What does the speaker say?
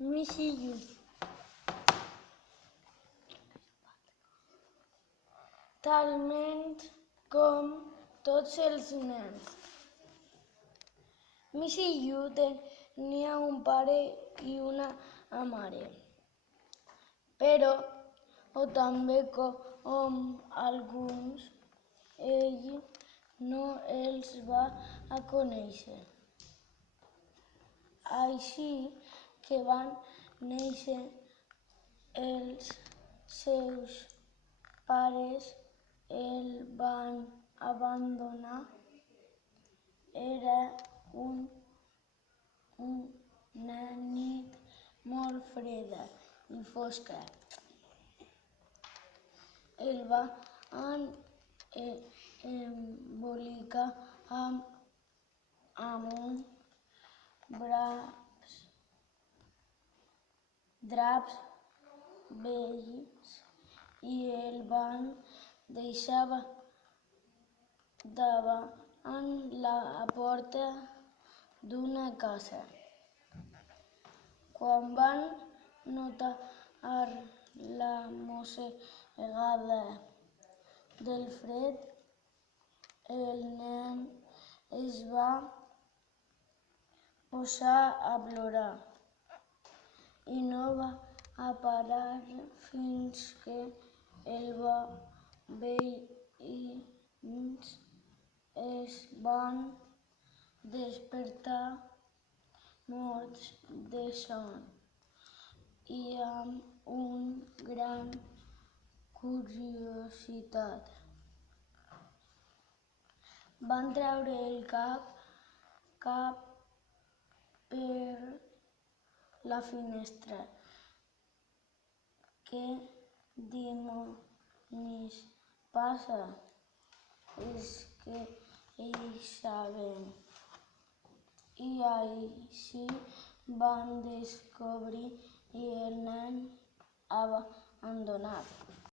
Missillo. Talment com tots els nens. Missillo tenia un pare i una mare, però també com alguns, ell no els va conèixer. Així que van néixer els seus pares el van abandonar. Era una nit molt freda i fosca. El van embolicar amb uns draps vells i el van deixar davant la porta d'una casa. Quan van notar la mossegada del fred, el nen es va posar a plorar i no va parar fins que els veïns es van despertar morts de son i amb una gran curiositat. Van treure el cap per la finestra. Què dimonis passa? És que ells saben. I així van descobrir el nen abandonat.